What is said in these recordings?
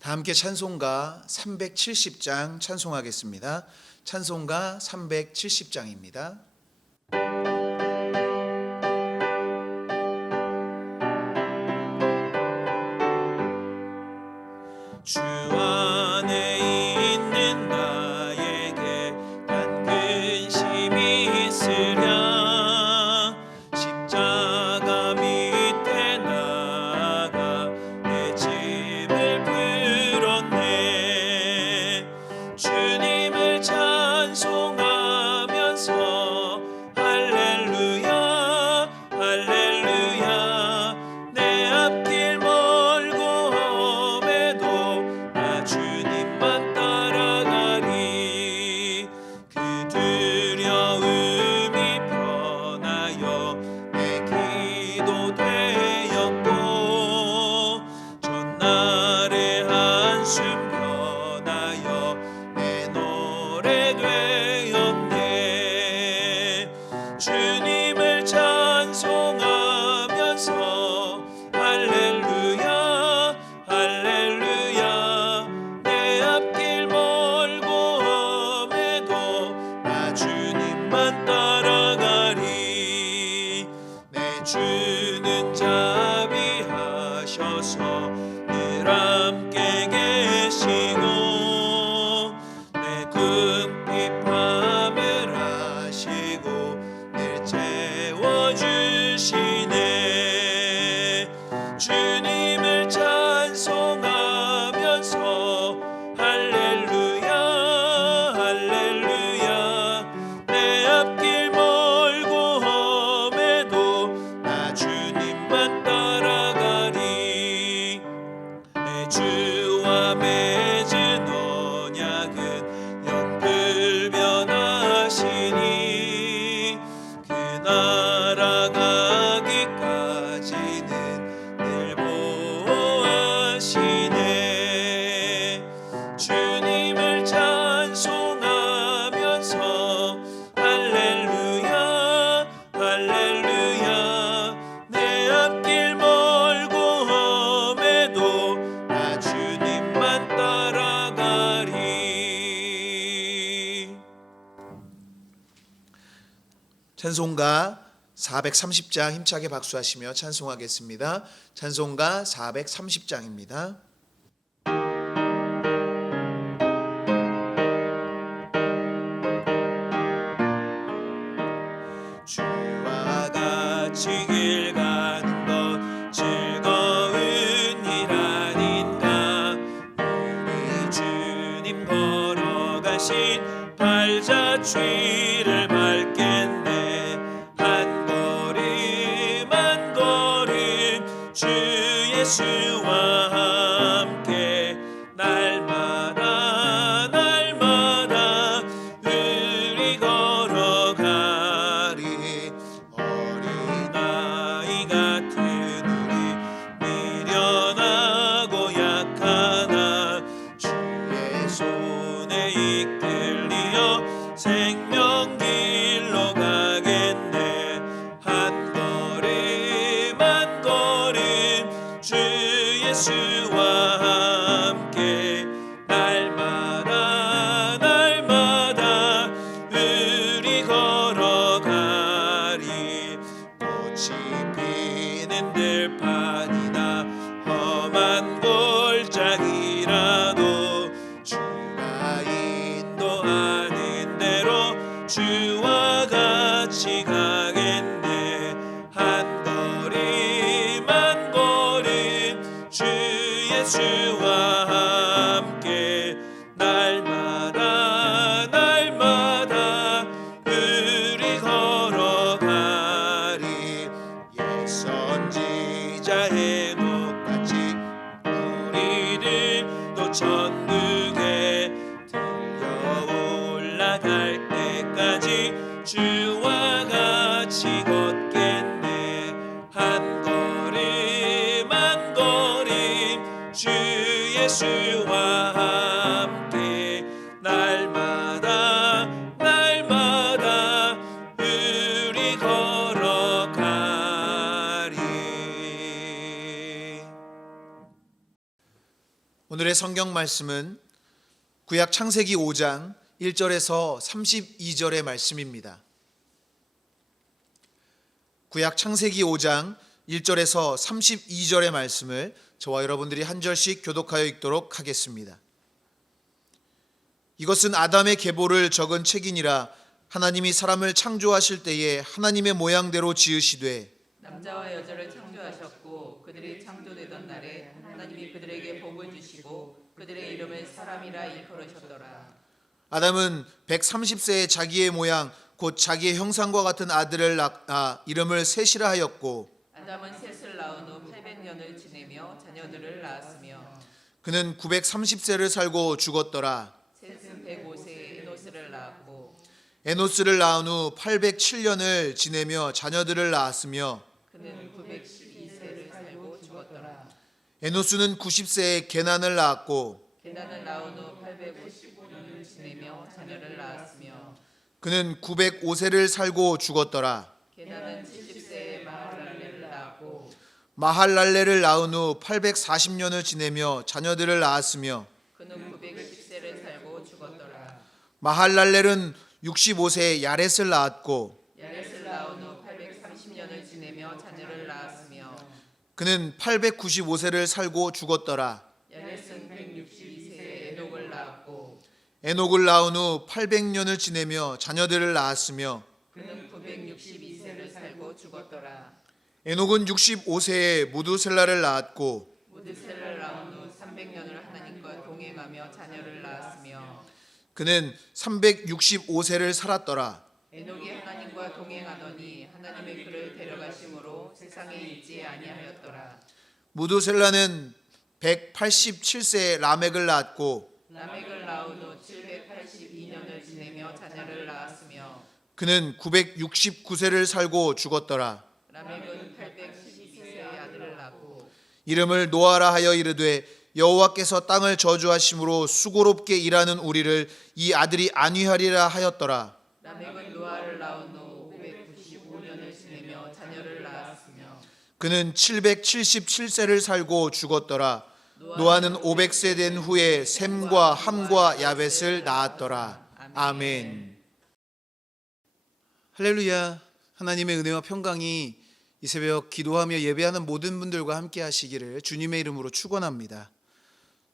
다 함께 찬송가 370장 찬송하겠습니다. 찬송가 370장입니다. 주 안에 있는 나에게 단 근심이 있으랴. 십자가 밑에 나가 내 짐을 풀었네. 주님을 찬송하면서 할렐루야 할렐루야. 내 앞길 멀고 험해도 나 주님만 따라가리. 그 두려움이 변하여 내 기도 되었고, 전날의 한숨 변하여 내 노래 되었네. 주님을 찬송하면서 할렐루야 할렐루야. 내 앞길 멀고 험해도 나 주님만 따라가리. 내 주는 자비하셔서 늘 함께 계시고, 내 궁핍함을 아시고 늘 채워주시네. 주님을 찬송하면서 할렐루야 할렐루야. 내 앞길 멀고 험해도 나 주님만 따라가리. 내 주와 맺은 언약은 영불변하시니, 그 날아가기까지는 늘 보호하시네. 주님을 찬송하면서 할렐루야 할렐루야. 내 앞길 멀고 험해도 나 주님만 따라가리. 찬송가 430장 힘차게 박수하시며 찬송하겠습니다. 찬송가 430장입니다. 주와 같이 길 가는 것 즐거운 일 아닌가. 우리 주님 걸어가신 발자취를 밟겠네. 한 걸음 한 걸음 주 예수와 함께 날마다 날마다 우리 걸어가리. 어린아이 같은 우리 미련하고 약하나 주의 손에 이끌리어 생명길로 가겠네. 한 걸음 한 걸음 주 예수와 함께 날마다 날마다 우리 걸어가리. 꽃이 피는 들판이나 험한 골짜기라도 주가 인도하는 대로 주와 같이 가겠네. 한 걸음 한 걸음 주 예수와 함께 날마다 날마다 우리 걸어가리. 옛 선지자 헤녹같이 우리들도 천국에 들려 올라갈 때까지 주와 같이 걷겠네. 한 걸음 한 걸음 주 예수와 함께 날마다 날마다 우리 걸어가리. 오늘의 성경 말씀은 구약 창세기 5장 1절에서 32절의 말씀입니다. 구약 창세기 5장 1절에서 32절의 말씀을 저와 여러분들이 한 절씩 교독하여 읽도록 하겠습니다. 이것은 아담의 계보를 적은 책이니라. 하나님이 사람을 창조하실 때에 하나님의 모양대로 지으시되 남자와 여자를 창조하셨고 그들이 창조되던 날에 하나님이 그들에게 복을 주시고 그들의 이름을 사람이라 일컬으셨더라. 아담은 130세에 자기의 모양 곧 자기의 형상과 같은 아들을 낳아 이름을 셋이라 하였고 아담은 셋을 낳은 후 800년을 지내며 자녀들을 낳았으며 그는 930세를 살고 죽었더라. 셋은 105세에 에노스를 낳았고 에노스를 낳은 후 807년을 지내며 자녀들을 낳았으며 그는 912세를 살고 죽었더라. 에노스는 90세에 게난을 낳았고 게난을 낳은 후 855년을 지내며 자녀를 낳았으며 그는 905세를 살고 죽었더라. 게난은 70세에 마하랄렐을 낳았고 마할랄레를 낳은 후 840년을 지내며 자녀들을 낳았으며 그는 910세를 살고 죽었더라. 마할랄렐은 65세에 야렛을 낳았고 야렛을 낳은 후 830년을 지내며 자녀를 낳았으며 그는 895세를 살고 죽었더라. 야렛은 162세에 에녹을 낳았고 에녹을 낳은 후 800년을 지내며 자녀들을 낳았으며 그는 962세를 살고 죽었더라. 에녹은 65세에 무두셀라를 낳았고 무드셀을 낳은 후 300년을 하나님과 동행하며 자녀를 낳았으며 그는 365세를 살았더라. 에녹이 하나님과 동행하더니 하나님의 그를 데려가심으로 세상에 있지 아니하였더라. 무두셀라는 187세에 라멕을 낳았고 라멕을 낳은 후 782년을 지내며 자녀를 낳았으며 그는 969세를 살고 죽었더라. 라멕은 812세의 아들을 낳고 이름을 노아라 하여 이르되 여호와께서 땅을 저주하심으로 수고롭게 일하는 우리를 이 아들이 안위하리라 하였더라. 라멕은 노아를 낳은 후 595년을 지내며 자녀를 낳았으며 그는 777세를 살고 죽었더라. 노아는 500세 된 후에 셈과 함과 야벳을 낳았더라. 아멘. 할렐루야. 하나님의 은혜와 평강이 이 새벽 기도하며 예배하는 모든 분들과 함께 하시기를 주님의 이름으로 축원합니다.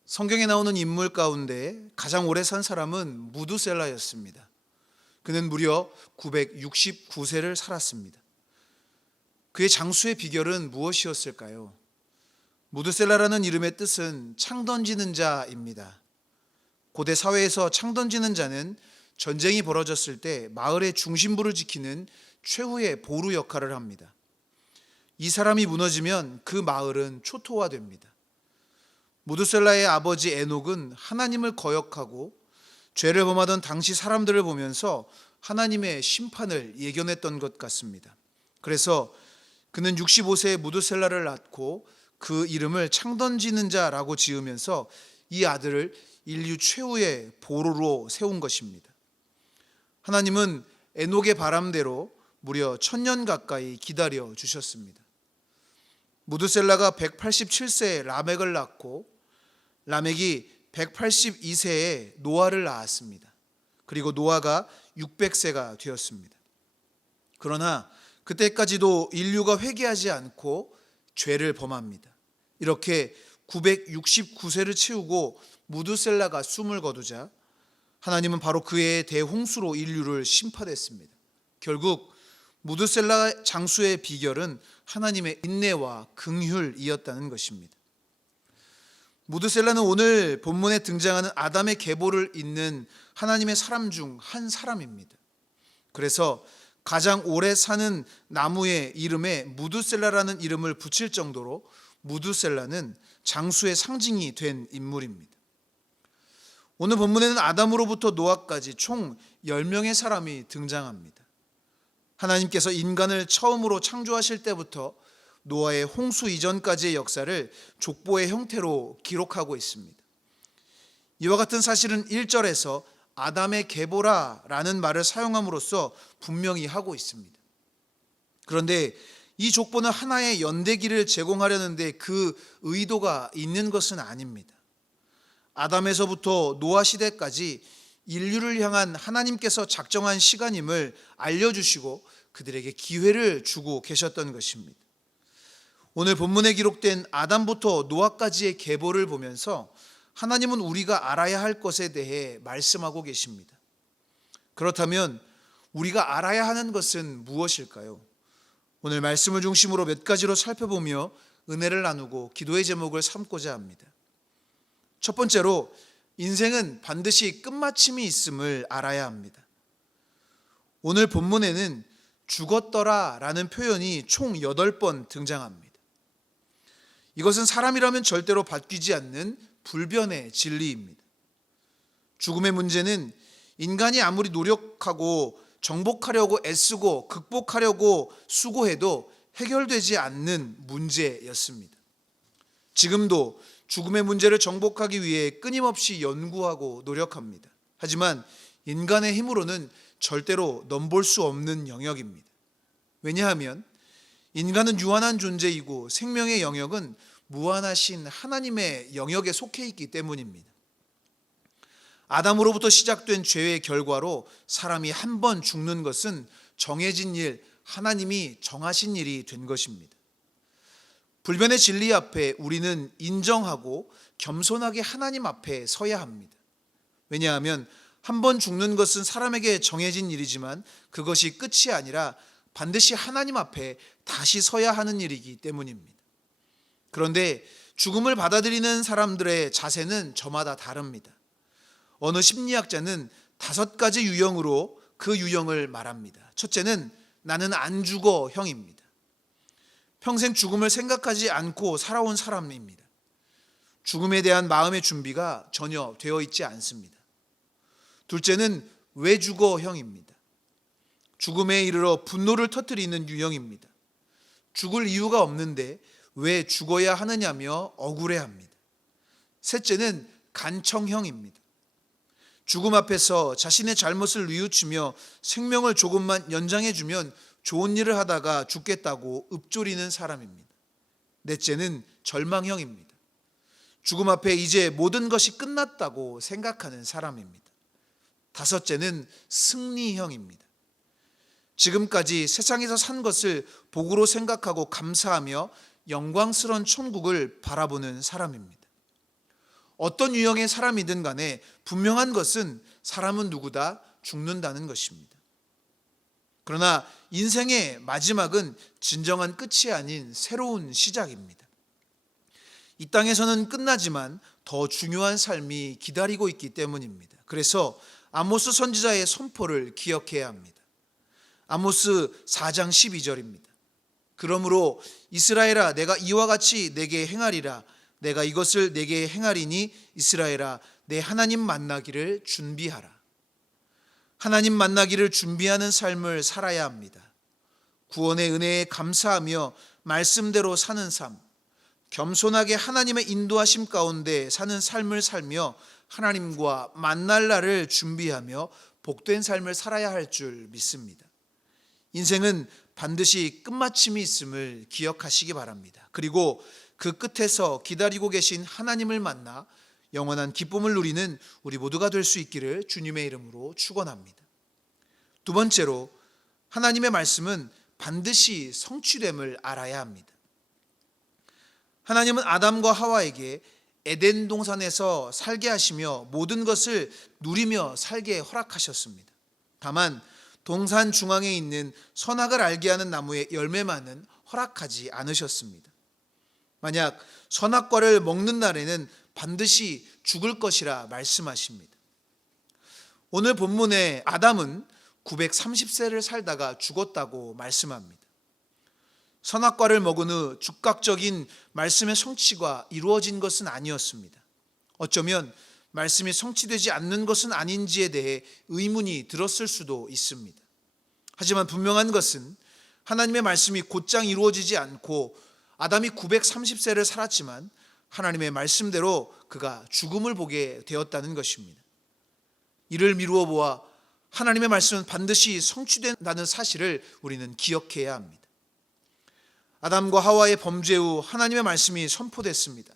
성경에 나오는 인물 가운데 가장 오래 산 사람은 무두셀라였습니다. 그는 무려 969세를 살았습니다. 그의 장수의 비결은 무엇이었을까요? 무두셀라라는 이름의 뜻은 창 던지는 자입니다. 고대 사회에서 창 던지는 자는 전쟁이 벌어졌을 때 마을의 중심부를 지키는 최후의 보루 역할을 합니다. 이 사람이 무너지면 그 마을은 초토화됩니다. 무두셀라의 아버지 에녹은 하나님을 거역하고 죄를 범하던 당시 사람들을 보면서 하나님의 심판을 예견했던 것 같습니다. 그래서 그는 65세에 무두셀라를 낳고 그 이름을 창 던지는 자라고 지으면서 이 아들을 인류 최후의 보루로 세운 것입니다. 하나님은 에녹의 바람대로 무려 1000년 가까이 기다려 주셨습니다. 무두셀라가 187세에 라멕을 낳고 라멕이 182세에 노아를 낳았습니다. 그리고 노아가 600세가 되었습니다. 그러나 그때까지도 인류가 회개하지 않고 죄를 범합니다. 이렇게 969세를 채우고 무두셀라가 숨을 거두자 하나님은 바로 그의 대홍수로 인류를 심판했습니다. 결국 무두셀라 장수의 비결은 하나님의 인내와 긍휼이었다는 것입니다. 무두셀라는 오늘 본문에 등장하는 아담의 계보를 잇는 하나님의 사람 중 한 사람입니다. 그래서 가장 오래 사는 나무의 이름에 무두셀라라는 이름을 붙일 정도로 무두셀라는 장수의 상징이 된 인물입니다. 오늘 본문에는 아담으로부터 노아까지 총 10명의 사람이 등장합니다. 하나님께서 인간을 처음으로 창조하실 때부터 노아의 홍수 이전까지의 역사를 족보의 형태로 기록하고 있습니다. 이와 같은 사실은 1절에서 아담의 계보라라는 말을 사용함으로써 분명히 하고 있습니다. 그런데 이 족보는 하나의 연대기를 제공하려는데 그 의도가 있는 것은 아닙니다. 아담에서부터 노아 시대까지 인류를 향한 하나님께서 작정한 시간임을 알려주시고 그들에게 기회를 주고 계셨던 것입니다. 오늘 본문에 기록된 아담부터 노아까지의 계보를 보면서 하나님은 우리가 알아야 할 것에 대해 말씀하고 계십니다. 그렇다면 우리가 알아야 하는 것은 무엇일까요? 오늘 말씀을 중심으로 몇 가지로 살펴보며 은혜를 나누고 기도의 제목을 삼고자 합니다. 첫 번째로, 인생은 반드시 끝마침이 있음을 알아야 합니다. 오늘 본문에는 죽었더라 라는 표현이 총 8번 등장합니다. 이것은 사람이라면 절대로 바뀌지 않는 불변의 진리입니다. 죽음의 문제는 인간이 아무리 노력하고 정복하려고 애쓰고 극복하려고 수고해도 해결되지 않는 문제였습니다. 지금도 죽음의 문제를 정복하기 위해 끊임없이 연구하고 노력합니다. 하지만 인간의 힘으로는 절대로 넘볼 수 없는 영역입니다. 왜냐하면 인간은 유한한 존재이고 생명의 영역은 무한하신 하나님의 영역에 속해 있기 때문입니다. 아담으로부터 시작된 죄의 결과로 사람이 한 번 죽는 것은 정해진 일, 하나님이 정하신 일이 된 것입니다. 불변의 진리 앞에 우리는 인정하고 겸손하게 하나님 앞에 서야 합니다. 왜냐하면 한 번 죽는 것은 사람에게 정해진 일이지만 그것이 끝이 아니라 반드시 하나님 앞에 다시 서야 하는 일이기 때문입니다. 그런데 죽음을 받아들이는 사람들의 자세는 저마다 다릅니다. 어느 심리학자는 5가지 유형으로 그 유형을 말합니다. 첫째는 나는 안 죽어 형입니다. 평생 죽음을 생각하지 않고 살아온 사람입니다. 죽음에 대한 마음의 준비가 전혀 되어 있지 않습니다. 둘째는 왜 죽어 형입니다. 죽음에 이르러 분노를 터뜨리는 유형입니다. 죽을 이유가 없는데 왜 죽어야 하느냐며 억울해합니다. 셋째는 간청형입니다. 죽음 앞에서 자신의 잘못을 뉘우치며 생명을 조금만 연장해주면 좋은 일을 하다가 죽겠다고 읊조리는 사람입니다. 넷째는 절망형입니다. 죽음 앞에 이제 모든 것이 끝났다고 생각하는 사람입니다. 다섯째는 승리형입니다. 지금까지 세상에서 산 것을 복으로 생각하고 감사하며 영광스러운 천국을 바라보는 사람입니다. 어떤 유형의 사람이든 간에 분명한 것은 사람은 누구다 죽는다는 것입니다. 그러나 인생의 마지막은 진정한 끝이 아닌 새로운 시작입니다. 이 땅에서는 끝나지만 더 중요한 삶이 기다리고 있기 때문입니다. 그래서 아모스 선지자의 선포를 기억해야 합니다. 아모스 4장 12절입니다. 그러므로 이스라엘아 내가 이와 같이 내게 행하리라. 내가 이것을 내게 행하리니 이스라엘아 내 하나님 만나기를 준비하라. 하나님 만나기를 준비하는 삶을 살아야 합니다. 구원의 은혜에 감사하며 말씀대로 사는 삶, 겸손하게 하나님의 인도하심 가운데 사는 삶을 살며 하나님과 만날 날을 준비하며 복된 삶을 살아야 할 줄 믿습니다. 인생은 반드시 끝마침이 있음을 기억하시기 바랍니다. 그리고 그 끝에서 기다리고 계신 하나님을 만나 영원한 기쁨을 누리는 우리 모두가 될 수 있기를 주님의 이름으로 축원합니다. 두 번째로, 하나님의 말씀은 반드시 성취됨을 알아야 합니다. 하나님은 아담과 하와에게 에덴 동산에서 살게 하시며 모든 것을 누리며 살게 허락하셨습니다. 다만 동산 중앙에 있는 선악을 알게 하는 나무의 열매만은 허락하지 않으셨습니다. 만약 선악과를 먹는 날에는 반드시 죽을 것이라 말씀하십니다. 오늘 본문에 아담은 930세를 살다가 죽었다고 말씀합니다. 선악과를 먹은 후 즉각적인 말씀의 성취가 이루어진 것은 아니었습니다. 어쩌면 말씀이 성취되지 않는 것은 아닌지에 대해 의문이 들었을 수도 있습니다. 하지만 분명한 것은 하나님의 말씀이 곧장 이루어지지 않고 아담이 930세를 살았지만 하나님의 말씀대로 그가 죽음을 보게 되었다는 것입니다. 이를 미루어 보아 하나님의 말씀은 반드시 성취된다는 사실을 우리는 기억해야 합니다. 아담과 하와의 범죄 후 하나님의 말씀이 선포됐습니다.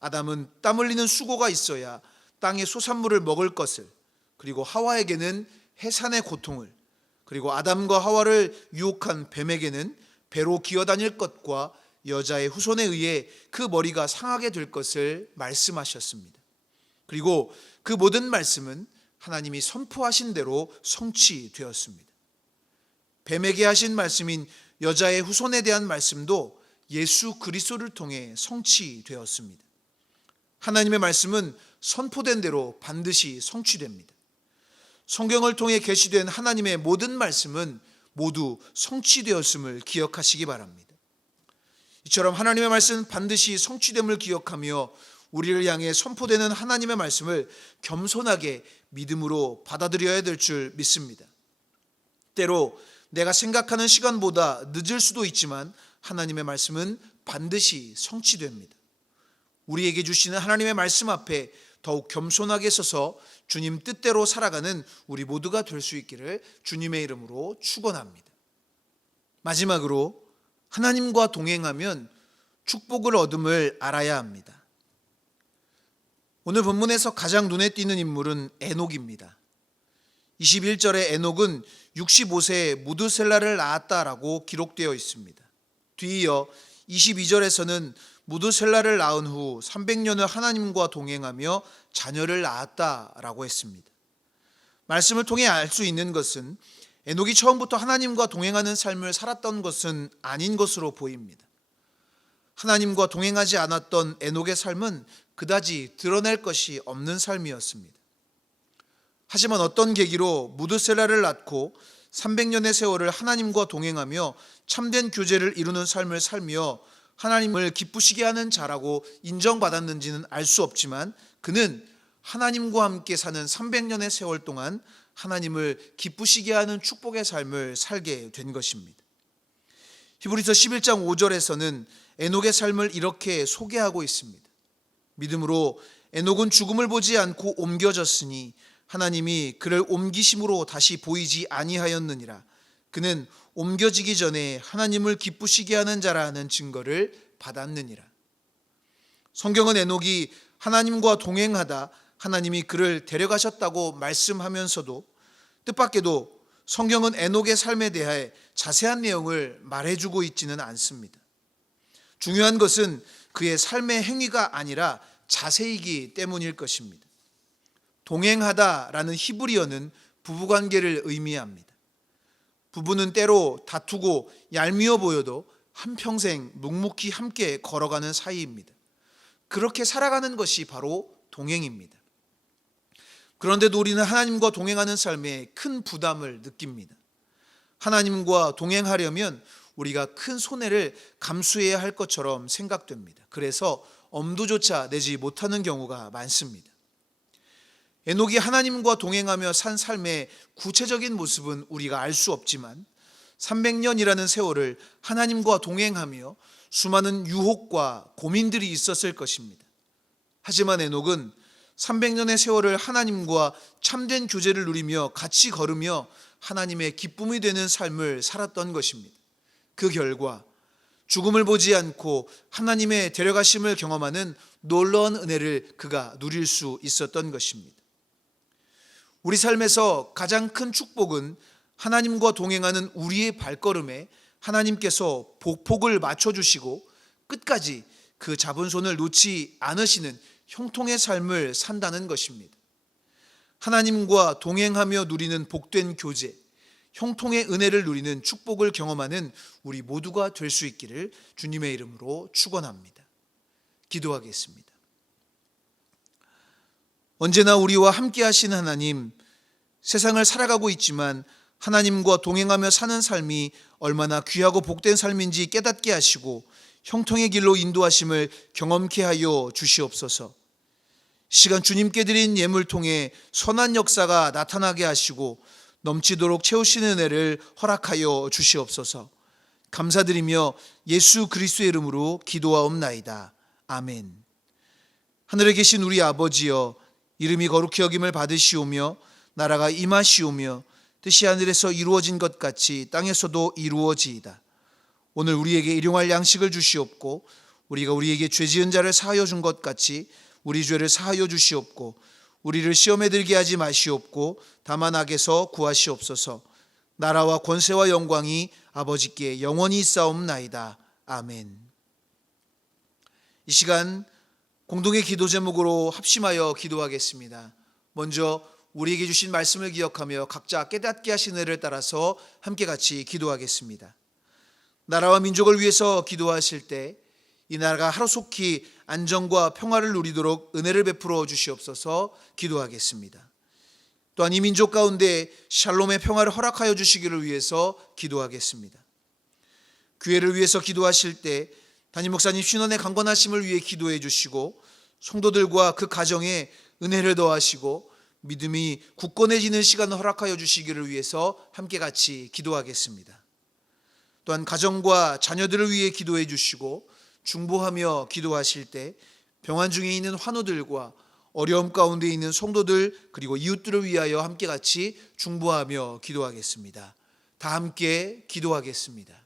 아담은 땀 흘리는 수고가 있어야 땅의 소산물을 먹을 것을, 그리고 하와에게는 해산의 고통을, 그리고 아담과 하와를 유혹한 뱀에게는 배로 기어다닐 것과 여자의 후손에 의해 그 머리가 상하게 될 것을 말씀하셨습니다. 그리고 그 모든 말씀은 하나님이 선포하신 대로 성취되었습니다. 뱀에게 하신 말씀인 여자의 후손에 대한 말씀도 예수 그리스도를 통해 성취되었습니다. 하나님의 말씀은 선포된 대로 반드시 성취됩니다. 성경을 통해 계시된 하나님의 모든 말씀은 모두 성취되었음을 기억하시기 바랍니다. 이처럼 하나님의 말씀은 반드시 성취됨을 기억하며 우리를 향해 선포되는 하나님의 말씀을 겸손하게 믿음으로 받아들여야 될 줄 믿습니다. 때로 내가 생각하는 시간보다 늦을 수도 있지만 하나님의 말씀은 반드시 성취됩니다. 우리에게 주시는 하나님의 말씀 앞에 더욱 겸손하게 서서 주님 뜻대로 살아가는 우리 모두가 될 수 있기를 주님의 이름으로 축원합니다. 마지막으로 하나님과 동행하면 축복을 얻음을 알아야 합니다. 오늘 본문에서 가장 눈에 띄는 인물은 에녹입니다. 21절에 에녹은 65세에 무드셀라를 낳았다라고 기록되어 있습니다. 뒤이어 22절에서는 무드셀라를 낳은 후 300년을 하나님과 동행하며 자녀를 낳았다라고 했습니다. 말씀을 통해 알 수 있는 것은 에녹이 처음부터 하나님과 동행하는 삶을 살았던 것은 아닌 것으로 보입니다. 하나님과 동행하지 않았던 에녹의 삶은 그다지 드러낼 것이 없는 삶이었습니다. 하지만 어떤 계기로 무드셀라를 낳고 300년의 세월을 하나님과 동행하며 참된 교제를 이루는 삶을 살며 하나님을 기쁘시게 하는 자라고 인정받았는지는 알 수 없지만 그는 하나님과 함께 사는 300년의 세월 동안 하나님을 기쁘시게 하는 축복의 삶을 살게 된 것입니다. 히브리서 11장 5절에서는 에녹의 삶을 이렇게 소개하고 있습니다. 믿음으로 에녹은 죽음을 보지 않고 옮겨졌으니 하나님이 그를 옮기심으로 다시 보이지 아니하였느니라. 그는 옮겨지기 전에 하나님을 기쁘시게 하는 자라는 증거를 받았느니라. 성경은 에녹이 하나님과 동행하다 하나님이 그를 데려가셨다고 말씀하면서도 뜻밖에도 성경은 에녹의 삶에 대해 자세한 내용을 말해주고 있지는 않습니다. 중요한 것은 그의 삶의 행위가 아니라 자세이기 때문일 것입니다. 동행하다라는 히브리어는 부부관계를 의미합니다. 부부는 때로 다투고 얄미워 보여도 한평생 묵묵히 함께 걸어가는 사이입니다. 그렇게 살아가는 것이 바로 동행입니다. 그런데도 우리는 하나님과 동행하는 삶에 큰 부담을 느낍니다. 하나님과 동행하려면 우리가 큰 손해를 감수해야 할 것처럼 생각됩니다. 그래서 엄두조차 내지 못하는 경우가 많습니다. 에녹이 하나님과 동행하며 산 삶의 구체적인 모습은 우리가 알 수 없지만 300년이라는 세월을 하나님과 동행하며 수많은 유혹과 고민들이 있었을 것입니다. 하지만 에녹은 300년의 세월을 하나님과 참된 교제를 누리며 같이 걸으며 하나님의 기쁨이 되는 삶을 살았던 것입니다. 그 결과 죽음을 보지 않고 하나님의 데려가심을 경험하는 놀라운 은혜를 그가 누릴 수 있었던 것입니다. 우리 삶에서 가장 큰 축복은 하나님과 동행하는 우리의 발걸음에 하나님께서 복폭을 맞춰주시고 끝까지 그 잡은 손을 놓지 않으시는 형통의 삶을 산다는 것입니다. 하나님과 동행하며 누리는 복된 교제, 형통의 은혜를 누리는 축복을 경험하는 우리 모두가 될 수 있기를 주님의 이름으로 축원합니다. 기도하겠습니다. 언제나 우리와 함께 하시는 하나님, 세상을 살아가고 있지만 하나님과 동행하며 사는 삶이 얼마나 귀하고 복된 삶인지 깨닫게 하시고 형통의 길로 인도하심을 경험케 하여 주시옵소서. 시간 주님께 드린 예물 통해 선한 역사가 나타나게 하시고 넘치도록 채우시는 은혜를 허락하여 주시옵소서. 감사드리며 예수 그리스도의 이름으로 기도하옵나이다. 아멘. 하늘에 계신 우리 아버지여, 이름이 거룩히 여김을 받으시오며 나라가 임하시오며 뜻이 하늘에서 이루어진 것 같이 땅에서도 이루어지이다. 오늘 우리에게 일용할 양식을 주시옵고 우리가 우리에게 죄 지은 자를 사하여 준 것 같이 우리 죄를 사하여 주시옵고 우리를 시험에 들게 하지 마시옵고 다만 악에서 구하시옵소서. 나라와 권세와 영광이 아버지께 영원히 있사옵나이다. 아멘. 이 시간 공동의 기도 제목으로 합심하여 기도하겠습니다. 먼저 우리에게 주신 말씀을 기억하며 각자 깨닫게 하신 은혜를 따라서 함께 같이 기도하겠습니다. 나라와 민족을 위해서 기도하실 때 이 나라가 하루속히 안정과 평화를 누리도록 은혜를 베풀어 주시옵소서. 기도하겠습니다. 또한 이 민족 가운데 샬롬의 평화를 허락하여 주시기를 위해서 기도하겠습니다. 교회를 위해서 기도하실 때 담임 목사님 신원의 강건하심을 위해 기도해 주시고 성도들과 그 가정에 은혜를 더하시고 믿음이 굳건해지는 시간을 허락하여 주시기를 위해서 함께 같이 기도하겠습니다. 또한 가정과 자녀들을 위해 기도해 주시고 중보하며 기도하실 때 병환 중에 있는 환우들과 어려움 가운데 있는 성도들 그리고 이웃들을 위하여 함께 같이 중보하며 기도하겠습니다. 다 함께 기도하겠습니다.